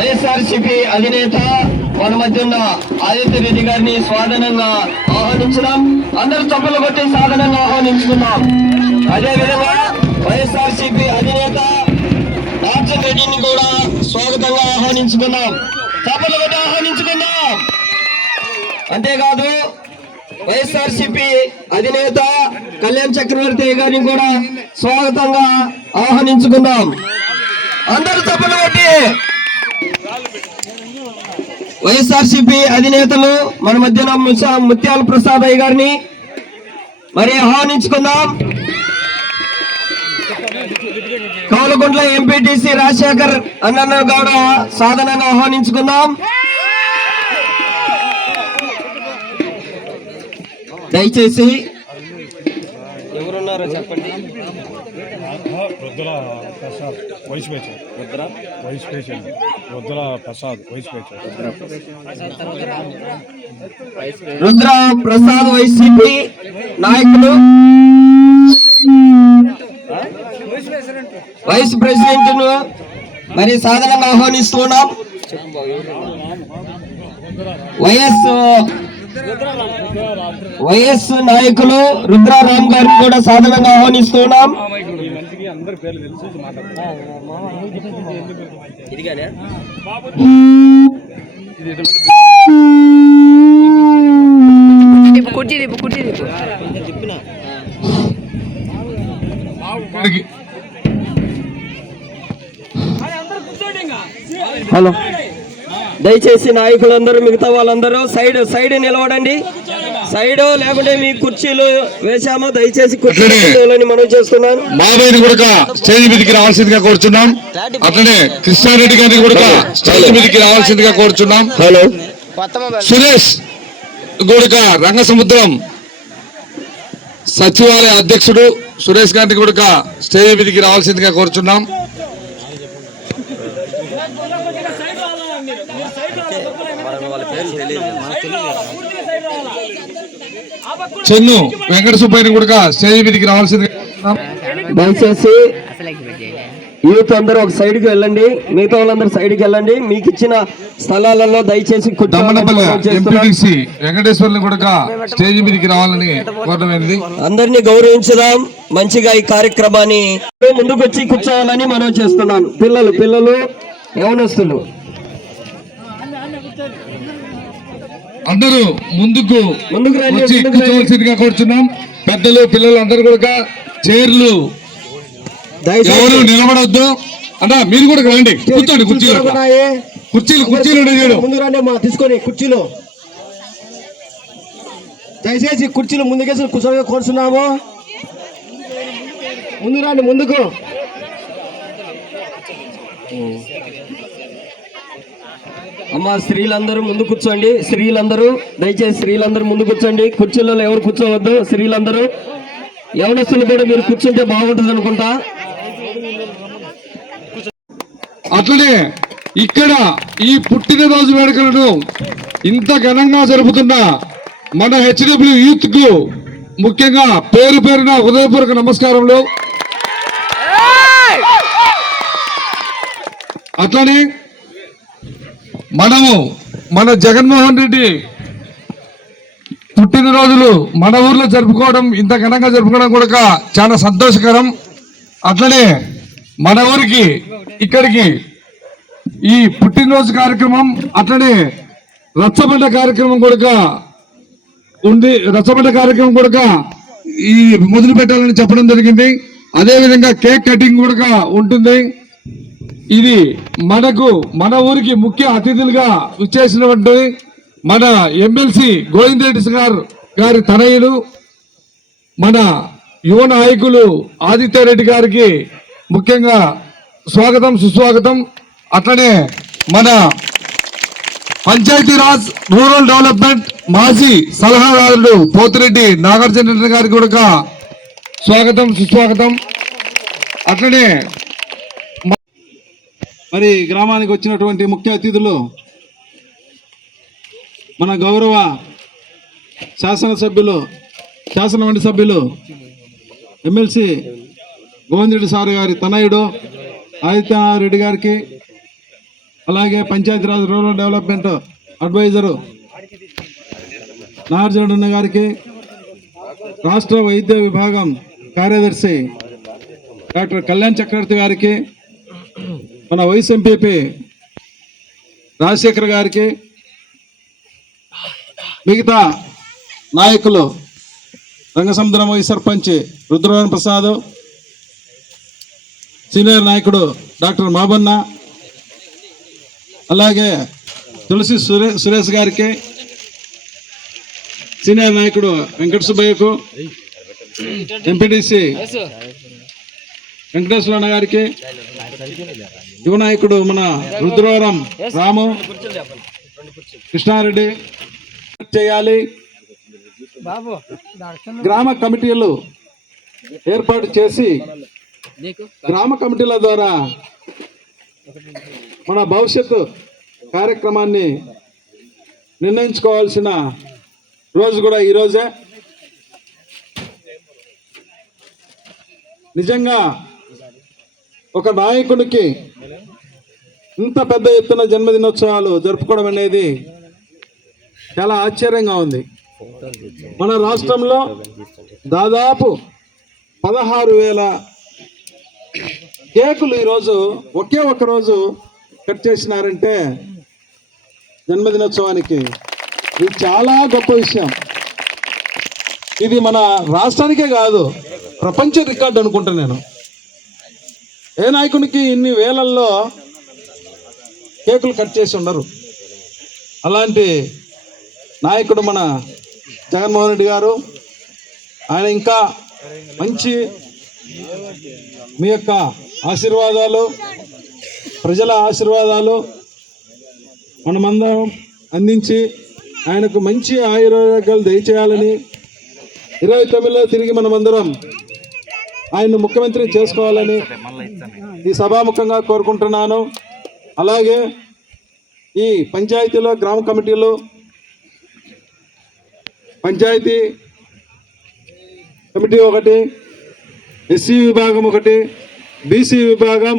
వైఎస్ఆర్సీపీ అధినేత మన మధ్య ఉన్న ఆదిత్య రెడ్డి గారిని స్వాగతంగా ఆహ్వానించున్నాం. అందరూ చప్పలు కొట్టి సాధనంగా ఆహ్వానించుకున్నాం. అదేవిధంగా వైఎస్ఆర్సీపీ అధినేత ఆదిత్య రెడ్డిని కూడా స్వాగతంగా ఆహ్వానించుకున్నాం. చప్పలు కొట్టి ఆహ్వానించుకున్నాం. అంతేకాదు వైఎస్ఆర్సీపీ అధినేత కళ్యాణ్ చక్రవర్తి గారిని కూడా స్వాగతంగా ఆహ్వానించుకుందాం. అందరూ చప్పలు కొట్టి వైఎస్ఆర్సీపీ అధినేతలు మన మధ్యన ముత్యాల ప్రసాద్ అయ్య గారిని మరి ఆహ్వానించుకుందాం. కౌలగుంట్ల ఎంపీటీసీ రాజశేఖర్ అన్న కూడా సాధనగా ఆహ్వానించుకుందాం. దయచేసి ఎవరున్నారో చెప్పండి. Rudra Prasad vice president. Rudra Prasad vice president. Rudra Prasad YCP నాయకులు వైస్ ప్రెసిడెంట్ ను మరి సాధారణంగా ఆహ్వానిస్తున్నాం. వైఎస్ నాయకులు రుద్రారాం గారిని కూడా సాధారణంగా ఆహ్వానిస్తున్నాం. హలో, దయచేసి నాయకులందరూ మిగతా వాళ్ళందరూ సైడ్ నిలవడండి. సైడ్ లేకుంటే మీ కుర్చీలు వేశామో దయచేసి కుర్చీలని మనం చేస్తున్నాను. బాబాయ్ని కూడా స్టేజ్ మీదకి రావాల్సిందిగా కోరుచున్నాం. అట్లనే కృష్ణారెడ్డి గారిని కూడా స్టేజ్ మీదకి రావాల్సిందిగా కోరుచున్నాం. హలో, సురేష్ గోడక రంగసముద్రం సచివాలయ అధ్యక్షుడు సురేష్ గారిని కూడా స్టేజ్ మీదకి రావాల్సిందిగా కోరుచున్నాం. చెన్ను వెంకట సుబ్బయ్యని కూడా స్టేజ్ మీదకి రావాల్సిందిగా దయచేసి యూత్ అందరూ ఒక సైడ్ కి వెళ్ళండి. మిగతా వాళ్ళందరూ సైడ్ కి వెళ్ళండి. మీకు ఇచ్చిన స్థలాలలో దయచేసి వెంకటేశ్వర్ని కూడా స్టేజ్ మీదకి రావాలని కోరమైంది. అందరినీ గౌరవించుదాం. మంచిగా ఈ కార్యక్రమాన్ని ముందుకు వచ్చి కూర్చోవాలని మనం చేస్తున్నాను. పిల్లలు యవనస్తులు అందరూ ముందుకు వచ్చి కూర్చోవలసిందిగా కోరుచున్నాం. పెద్దలు పిల్లలు అందరూ కూడా చైర్లు ఎవరు నిలబడవద్దు అన్నా. మీరు కూడా రండి, కూర్చోండి. కుర్చీలు ముందు రండి అమ్మా, తీసుకొని కుర్చీలు దయచేసి కుర్చీలు ముందుకేసి కూర్చోగా కోరుచున్నాము. ముందు రండి, ముందుకు. అమ్మా, స్త్రీలందరూ ముందు కూర్చోండి. దయచేసి స్త్రీలందరూ ముందు కూర్చోండి. కుర్చీలలో ఎవరు కూర్చోవద్దు. స్త్రీలందరూ యవనస్తులు కూడా మీరు కూర్చుంటే బాగుంటుంది అనుకుంటా. అట్లనే ఇక్కడ ఈ పుట్టినరోజు వేడుకలను ఇంత ఘనంగా జరుపుతున్న మన హెచ్డబ్ల్యూ యూత్ కు ముఖ్యంగా పేరున హృదయపూర్వక నమస్కారములు. అట్లనే మన జగన్మోహన్ రెడ్డి పుట్టినరోజులు మన ఊర్లో జరుపుకోవడం, ఇంత ఘనంగా జరుపుకోవడం కూడా చాలా సంతోషకరం. అట్లనే మన ఊరికి ఇక్కడికి ఈ పుట్టినరోజు కార్యక్రమం అట్లనే రచ్చబండ కార్యక్రమం కూడా ఉంది. రచ్చబండ కార్యక్రమం కూడా ఈ మొదలు పెట్టాలని చెప్పడం జరిగింది. అదేవిధంగా కేక్ కటింగ్ కూడా ఉంటుంది. ఇది మన ఊరికి ముఖ్య అతిథులుగా విచ్చేసినటువంటి మన ఎమ్మెల్సీ గోవిందరెడ్డి గారి తనయులు, మన యువ నాయకులు ఆదిత్యారెడ్డి గారికి ముఖ్యంగా స్వాగతం, సుస్వాగతం. అట్లనే మన పంచాయతీరాజ్ రూరల్ డెవలప్మెంట్ మాజీ సలహాదారుడు పోతిరెడ్డి నాగార్జున గారికి కూడా స్వాగతం, సుస్వాగతం. అట్లనే మరి గ్రామానికి వచ్చినటువంటి ముఖ్య అతిథులు మన గౌరవ శాసనమండలి సభ్యులు ఎమ్మెల్సీ గోవిందరెడ్డి సార్ గారి తనయుడు ఆదిత్యరెడ్డి గారికి, అలాగే Panchayati Raj rural development adviser Nagarjuna గారికి, రాష్ట్ర వైద్య విభాగం కార్యదర్శి డాక్టర్ కళ్యాణ్ చక్రవర్తి గారికి, మన వైస్ ఎంపీపీ రాజశేఖర్ గారికి, మిగతా నాయకులు రంగసముద్రం వైస్ సర్పంచ్ రుద్రవరణ ప్రసాద్, సీనియర్ నాయకుడు డాక్టర్ మాబన్న, అలాగే తులసి సురేష్ గారికి, సీనియర్ నాయకుడు వెంకట సుబ్బయ్యకు, ఎంపీటీసీ వెంకటేశ్వర గారికి, యువ నాయకుడు మన రుద్రవరం రాము, కృష్ణారెడ్డి చేయాలి. గ్రామ కమిటీలు ఏర్పాటు చేసి గ్రామ కమిటీల ద్వారా మన భవిష్యత్తు కార్యక్రమాన్ని నిర్ణయించుకోవాల్సిన రోజు కూడా ఈరోజే. నిజంగా ఒక నాయకుడికి ఇంత పెద్ద ఎత్తున జన్మదినోత్సవాలు జరుపుకోవడం అనేది చాలా ఆశ్చర్యంగా ఉంది. మన రాష్ట్రంలో దాదాపు 16,000 కేకులు ఈరోజు ఒకే ఒక రోజు కట్ చేసినారంటే జన్మదినోత్సవానికి, ఇది చాలా గొప్ప విషయం. ఇది మన రాష్ట్రానికే కాదు, ప్రపంచ రికార్డు అనుకుంటా నేను. ఏ నాయకునికి ఇన్ని వేలల్లో కేకులు కట్ చేసి ఉండరు. అలాంటి నాయకుడు మన జగన్మోహన్ రెడ్డి గారు. ఆయన ఇంకా మంచి మీ యొక్క ఆశీర్వాదాలు, ప్రజల ఆశీర్వాదాలు మనమందరం అందించి ఆయనకు మంచి ఆయుర్వేదాలు దయచేయాలని, 29లో తిరిగి మనమందరం ఆయన్ను ముఖ్యమంత్రి చేసుకోవాలని ఈ సభాముఖంగా కోరుకుంటున్నాను. అలాగే ఈ పంచాయతీలో గ్రామ కమిటీలు, పంచాయతీ కమిటీ ఒకటి, ఎస్సీ విభాగం ఒకటి, బీసీ విభాగం,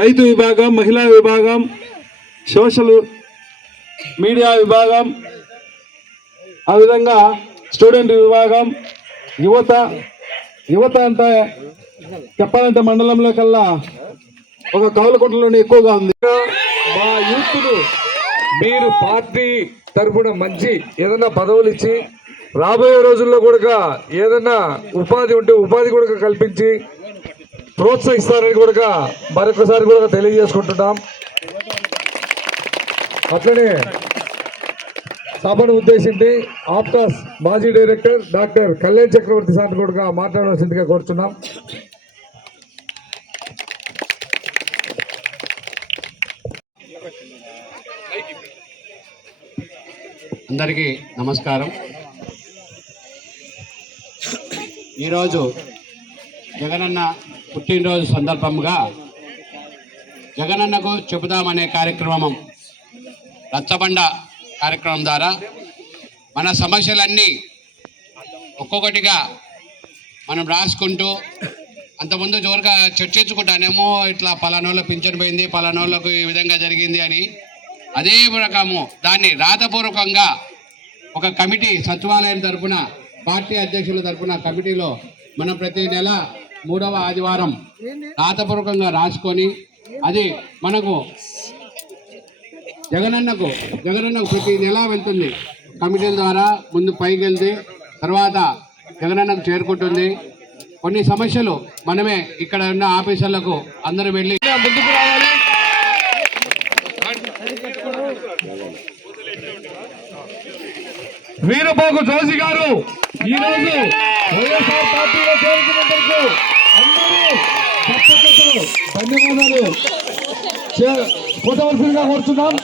రైతు విభాగం, మహిళా విభాగం, సోషల్ మీడియా విభాగం, ఆ విధంగా స్టూడెంట్ విభాగం, యువత అంతా చెప్పాలంటే మండలంలో కల్లా ఒక కౌలకుంటలోనే ఎక్కువగా ఉంది. మా యూత్ను మీరు పార్టీ తరఫున మంచి ఏదైనా పదవులు ఇచ్చి రాబోయే రోజుల్లో కూడా ఏదైనా ఉపాధి ఉంటే ఉపాధి కూడా కల్పించి ప్రోత్సహిస్తారని కూడా మరొకసారి కూడా తెలియజేసుకుంటున్నాం. అట్లనే సభను ఉద్దేశించి ఆప్టాస్ మాజీ డైరెక్టర్ డాక్టర్ కళ్యాణ్ చక్రవర్తి సార్ కూడా మాట్లాడవలసిందిగా కోరుతున్నాం. అందరికీ నమస్కారం. ఈరోజు జగనన్న పుట్టినరోజు సందర్భంగా జగనన్నకు చెబుదామనే కార్యక్రమం, రచ్చబండ కార్యక్రమం ద్వారా మన సమస్యలన్నీ ఒక్కొక్కటిగా మనం రాసుకుంటూ, అంతకుముందు జోరుగా చర్చించుకుంటానేమో ఇట్లా పలానోళ్ళ పింఛన్ పోయింది, పలానోళ్ళకు ఈ విధంగా జరిగింది అని. అదే రకము దాన్ని రాతపూర్వకంగా ఒక కమిటీ సచివాలయం తరఫున, పార్టీ అధ్యక్షుల తరఫున కమిటీలో మనం ప్రతి నెల 3వ ఆదివారం రాతపూర్వకంగా రాసుకొని అది మనకు జగనన్నకు ప్రతి నెల వెళ్తుంది. కమిటీల ద్వారా ముందు పైకి వెళ్తే తర్వాత జగనన్నకు చేరుకుంటుంది. కొన్ని సమస్యలు మనమే ఇక్కడ ఉన్న ఆఫీసర్లకు అందరూ వెళ్ళి ముందుకు రావాలి. వీరపోగు జోషి గారు ఈరోజు వైఎస్ఆర్ పార్టీలో చేరుకున్నందుకు అందరూ తప్పకుండా ధన్యవాదాలు పొందవలసిందిగా కోరుతున్నాం.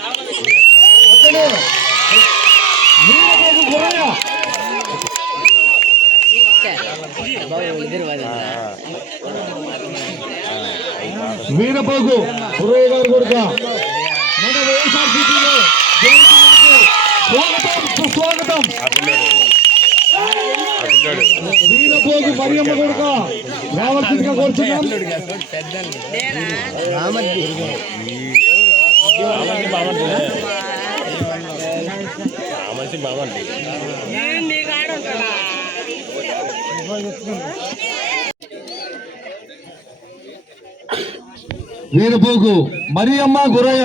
అక్కడే వీరపోగు గురయ్య గారు కూడా మన వైఎస్ఆర్సీపీలో స్వాగతం సుస్వాగతం. వీరపోగు మరియమ్మ కొడుక రావాల్సిందిగా కోరుతున్నాం. వీరపోగు మరియమ్మ గురయ్య,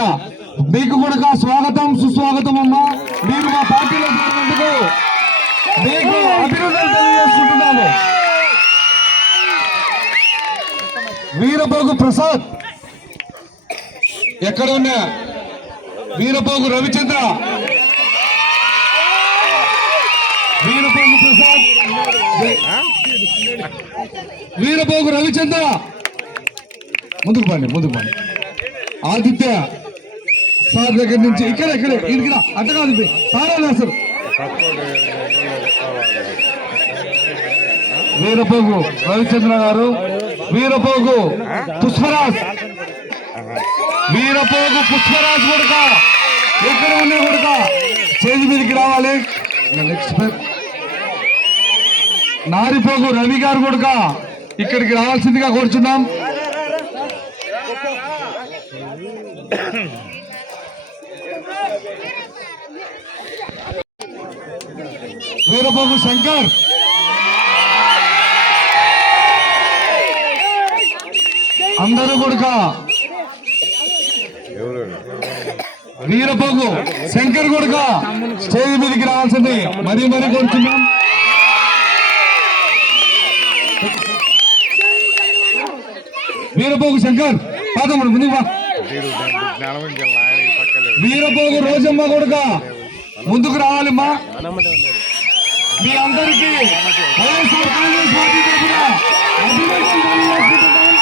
మీకు కూడా స్వాగతం సుస్వాగతం అమ్మా. మీరు మా పార్టీలో చేరినందుకు మీకు అభినందనలు తెలియజేసుకుంటున్నాము. వీరపోగు ప్రసాద్ ఎక్కడ ఉన్నా? వీరపోగు రవిచంద్ర, వీరపోగు ప్రసాద్, వీరపోగు రవిచంద్ర ముందుకు పండి. ఆదిత్య సార్ దగ్గర నుంచి ఇక్కడే ఇదికి అట్ట కాదు సారా అసలు. వీరపోగు రవిచంద్ర గారు, వీరపోగు పుష్పరాజ్, వీరపోగు పుష్పరాజ్ కొడుక ఎక్కడ ఉన్నా కొడుక స్టేజ్ మీదకి రావాలి. నెక్స్ట్ నారిపోగు రవి గారు కొడుక ఇక్కడికి రావాల్సిందిగా కోరుచున్నాం. వీరపోగు శంకర్, అందరూ కొడుక వీరపోగు శంకర్ కొడుక స్టేజ్ మీదకి రావాల్సింది మరీ కోరుచున్నాం. వీరపోగు శంకర్ పాదముడు ముందుకు వా. వీరపోగు రోజమ్మ కొడుక ముందుకు రావాలమ్మా. మీ అందరికీ వైఎస్ఆర్ కాంగ్రెస్ పార్టీ తరఫున అభినందనలు తెలియజేసుకుంటున్నాం.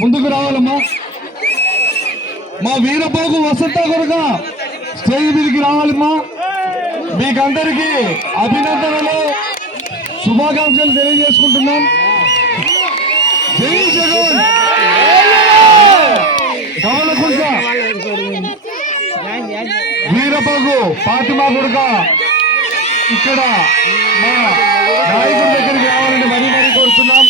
ముందుకు రావాలమ్మా. మా వీరపోగు వసంత కొడుక స్టేజ్ మీదకి రావాలమ్మా. మీకందరికీ అభినందనలు శుభాకాంక్షలు తెలియజేసుకుంటున్నాం. జై జగన్. కవలకుంట వీరపోగు ఫాతిమా కొడుక ఇక్కడ మా నాయకుడి దగ్గరికి రావాలని మరీ కోరుతున్నాం.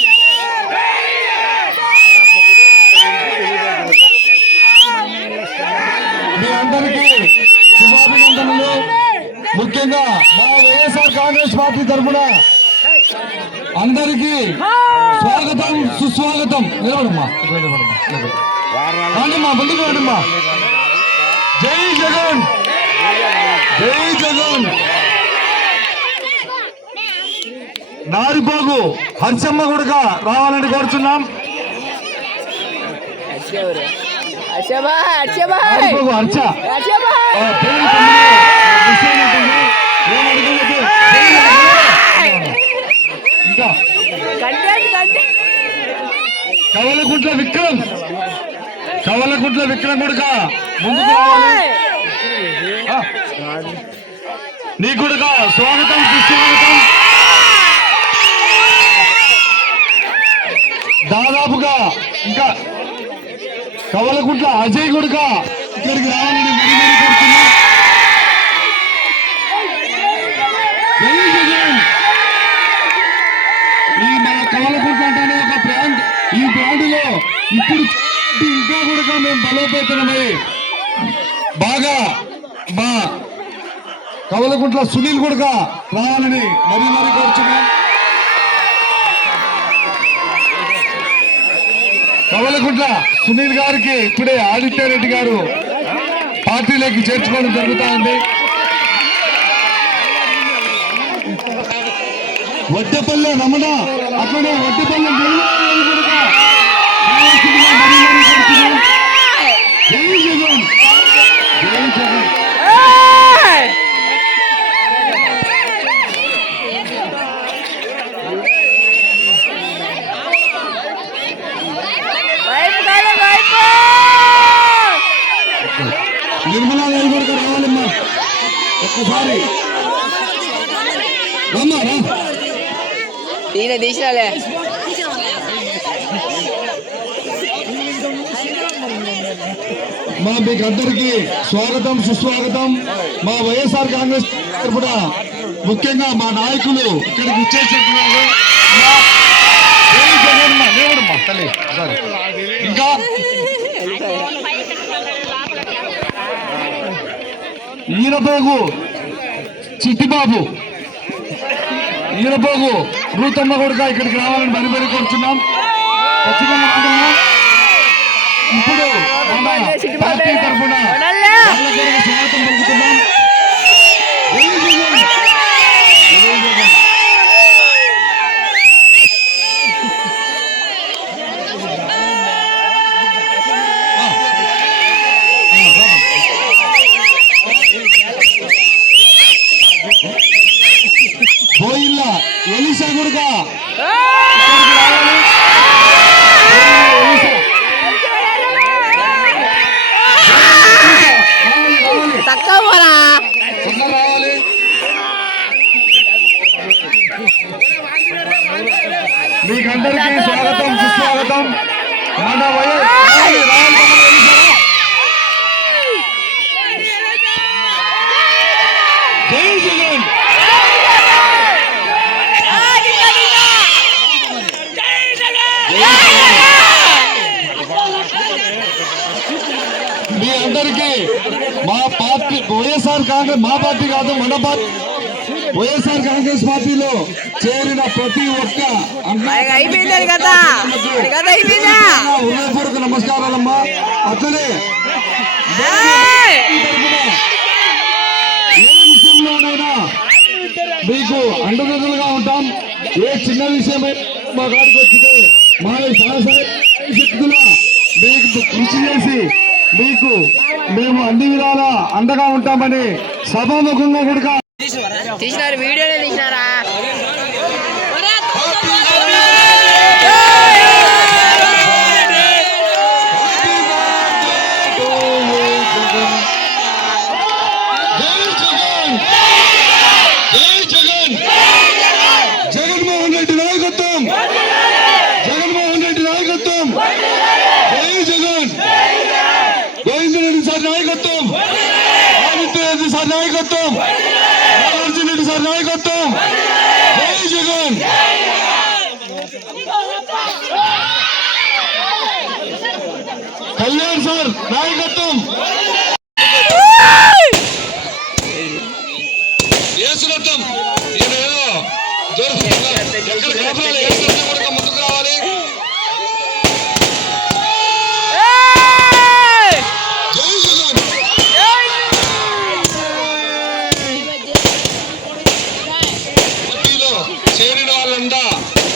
మీ అందరికీ శుభాభినందనలు. ముఖ్యంగా మా వైఎస్ఆర్ కాంగ్రెస్ పార్టీ తరఫున అందరికీ స్వాగతం సుస్వాగతం. నిలబడమ్మా, రాండమ్మా, ముందుకు రాండమ్మా. జై జగన్, జై జగన్. నారిపోగు హర్షమ్మ కొడుక రావాలని కోరుచున్నాం. నారిపోగు హర్ష ఇంకా కవలకుంట్ల విక్రమ్, కవలకుంట్ల విక్రమ్ కొడుక ముందుకు రావాలి. నీ కొడుక స్వాగతం సుస్వాగతం. దాదాపుగా ఇంకా కవలకుంట్ల అజయ్ కొడుక ఇక్కడికి రావాలని మరీ కోరుతున్నా. ఈ మన కవలకుంట్ల అంటేనే ఒక బ్రాండ్. ఈ బ్రాండ్లో ఇప్పుడు ఇంకా కూడా మేము బలోపేతమై బాగా మా కవలకుంట్ల సునీల్ కూడా రావాలని మరీ కోరుచున్నాం. కవలకుంట్ల సునీల్ గారికి ఇప్పుడే ఆదిత్యారెడ్డి గారు పార్టీలోకి చేర్చుకోవడం జరుగుతా ఉంది. వడ్డపల్లె రమణ అట్లనే వడ్డపల్లె జై జగన్, జై జగన్. నిర్మలా గారు కూడా రావాలమ్మా. ఒక్కసారి రమ్మా రా. తీసినాలే. మా మీకు అందరికీ స్వాగతం సుస్వాగతం. మా వైఎస్ఆర్ కాంగ్రెస్ తరఫున ముఖ్యంగా మా నాయకులు ఇక్కడికి ఇచ్చేసేట్టున్నారు. జై జగన్మా, లేవడమ్మా తల్లి. ఈరపోగు చిట్టిబాబు, ఈరపోగు రూతమ్మ కొడుక ఇక్కడికి రావాలని మరీ కోరుచున్నాం. ఖచ్చితంగా అంటున్నాం. ఇప్పుడు మన పార్టీ తరఫున వాళ్ళకి స్వాగతం పలుకుతున్నాం. పోయిల్ల ఎలిసా కొడుక రావాలి. మీకందరికీ స్వాగతం, సుస్వాగతం. మన జై జగన్. మీ అందరికీ మా పార్టీ వైఎస్ఆర్ కాంగ్రెస్, మా పార్టీ కాదు మన పార్టీ, వైఎస్ఆర్ కాంగ్రెస్ పార్టీలో చేరిన ప్రతి ఒక్క హృదయపూర్వక నమస్కారాలమ్మా. అట్లనే ఏ విషయంలోనైనా మీకు అండదండలుగా ఉంటాం. ఏ చిన్న విషయమే మా కాడికి వచ్చింది మా శక్తులా మీకు కృషి చేసి మీకు మేము అన్ని విధాలా అండగా ఉంటామని సభాముఖంగా కూడా తీసినారు, వీడియోనే తీసినారా? జగన్మోహన్ రెడ్డి నాయకత్వం, జగన్మోహన్ రెడ్డి నాయకత్వం, జై జగన్. గోవింద రెడ్డి సార్ నాయకత్వం, ఆదిత్య రెడ్డి సార్ నాయకత్వం, నాగార్జున రెడ్డి సార్ నాయకత్వం, జై జగన్. కళ్యాణ్ సార్ నాయకత్వం, ఏసురత్నం ఎక్కడ కాపురాలు ఏసురత్నం కూడా ముందుకు రావాలి. జై జగన్. పార్టీలో చేరిన వాళ్ళంతా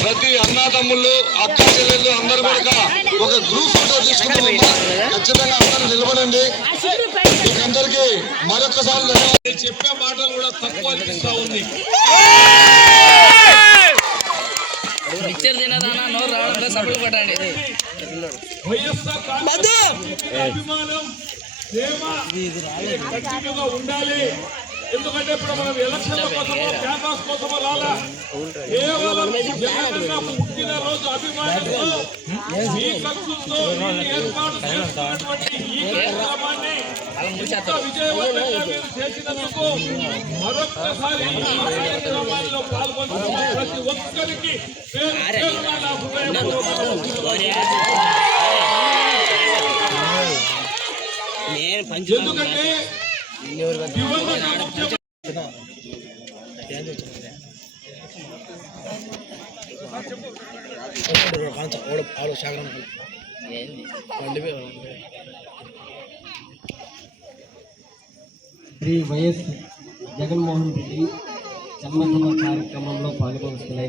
ప్రతి అన్నాతమ్ముళ్ళు, అక్క చెల్లెళ్ళు అందరూ కూడా ఒక గ్రూప్ ఫోటో తీసుకుంటామమ్మా. ఖచ్చితంగా అందరూ నిలబడండి. మీకందరికీ మరొకసారి చెప్పే మాటలు కూడా తక్కువ అనిపిస్తా ఉంది. పిక్చర్ తినదానా నోరు రావడంలో సబ్బులు పట్టండి. అభిమానం, ప్రేమ కంటిన్యూగా ఉండాలి. ఎందుకంటే ఇప్పుడు మనం ఎలక్షన్ల కోసమో క్యాంపస్ కోసమో రాలా, కేవలం జగనన్న పుట్టిన రోజు అభిమానంతో మీ ఖర్చుతో ఏర్పాటు చేస్తున్నటువంటి ఈ కార్యక్రమాన్ని ఇంత విజయవంతంగా మీరు చేసినందుకు మరొక్కసారి ఈ కార్యక్రమాల్లో పాల్గొంటున్న ప్రతి ఒక్కరికి ఎందుకంటే శ్రీ వైఎస్ జగన్మోహన్ రెడ్డి జన్మదిన కార్యక్రమంలో పాల్గొనవలసిన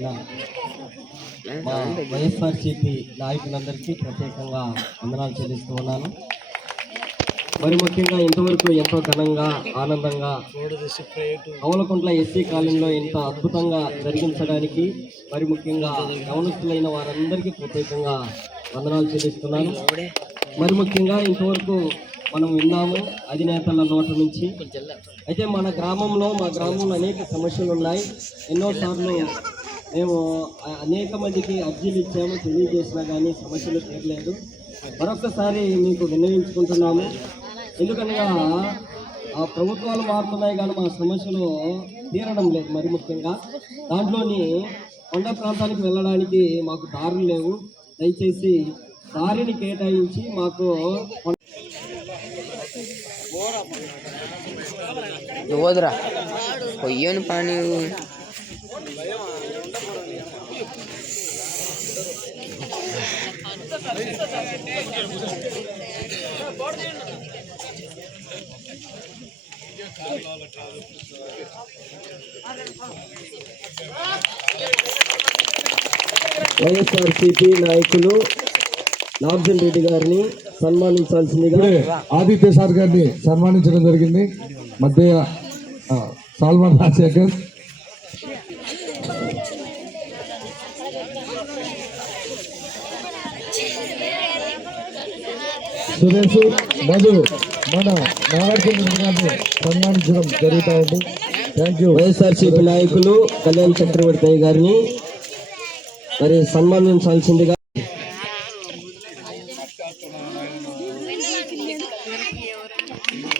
మా వైఎస్ఆర్సీపీ నాయకులందరికీ ప్రత్యేకంగా వందనాలు చెల్లిస్తూ ఉన్నాను. మరి ముఖ్యంగా ఇంతవరకు ఎంతో ఘనంగా, ఆనందంగా కౌలకుంట్ల ఎస్సీ కాలనీలో ఇంత అద్భుతంగా జరిగించడానికి మరి ముఖ్యంగా గమనిస్తులైన వారందరికీ ప్రత్యేకంగా వందనాలు చెల్లిస్తున్నాను. మరి ముఖ్యంగా ఇంతవరకు మనం విన్నాము అధినేతల నోట నుంచి. అయితే మా గ్రామంలో అనేక సమస్యలు ఉన్నాయి. ఎన్నోసార్లు మేము అనేక మందికి అర్జీలు ఇచ్చాము, తెలియజేసినా కానీ సమస్యలు తీరలేదు. మరొకసారి మీకు విన్నవించుకుంటున్నాము. ఎందుకనగా ఆ ప్రభుత్వాలు మారుతున్నాయి కానీ మా సమస్యలు తీరడం లేదు. మరి ముఖ్యంగా దాంట్లోని కొండ ప్రాంతానికి వెళ్ళడానికి మాకు దారులు లేవు. దయచేసి దారిని కేటాయించి మాకు నువ్వు వద్దురా పొయ్యను పని వైఎస్ఆర్సీపీ నాయకులు నాగార్జున రెడ్డి గారిని సన్మానించాల్సిందిగా ఆదిత్య సార్ గారిని సన్మానించడం జరిగింది. మధ్య సాల్మన్ రాజశేఖర్, సురేష్, మధు మన నాగార్జున రెడ్డి గారిని సన్మానించడం జరుగుతూ ఉంది. Thank you. వైఎస్ఆర్సీపీ నాయకులు కళ్యాణ్ చక్రవర్తి గారిని మరి సన్మానించాల్సిందిగా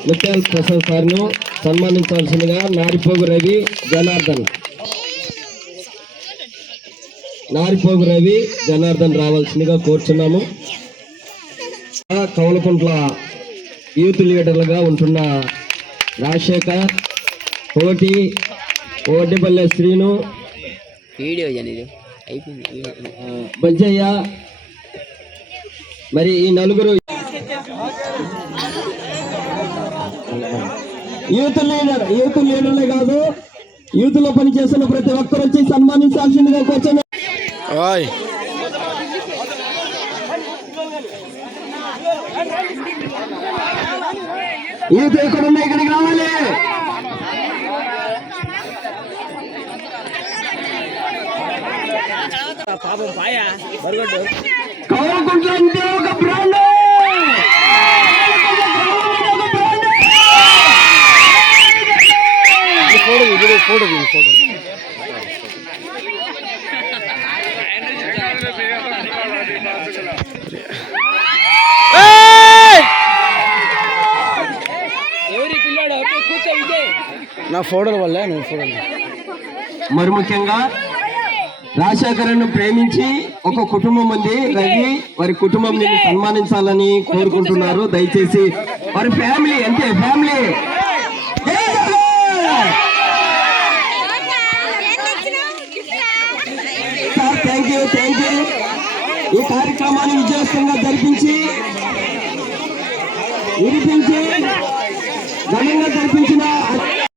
ముత్యాల ప్రసాద్ సార్ను సన్మానించాల్సిందిగా నారిపోగు రవి జనార్దన్ రావాల్సిందిగా కోరుచున్నాము. కవలకుంట్ల యూత్ లీడర్లుగా ఉంటున్న రాజశేఖర్, ఓటిపల్లె శ్రీను, వీడియో అనేది అయిపోయింది. బజ్జయ్య, మరి ఈ నలుగురు యూత్ లీడర్లే కాదు, యూత్ లో పనిచేస్తున్న ప్రతి ఒక్కరు వచ్చి సన్మానించాల్సిందిగా కూర్చొని యూత్ ఎక్కడున్నా ఇక్కడికి రావాలి. కవలకుంట్ల అంటే ఒక బ్రాండ్. నా ఫోటోల వల్ల నేను ఫోటోలు మరి ముఖ్యంగా రాజశేఖరను ప్రేమించి ఒక కుటుంబం ఉంది రవి, వారి కుటుంబం దీన్ని సన్మానించాలని కోరుకుంటున్నారు. దయచేసి వారి ఫ్యామిలీ అంతే ఫ్యామిలీ. Thank you. ఈ కార్యక్రమాన్ని విజయవంతంగా జరిపించి ఘనంగా జరిపించిన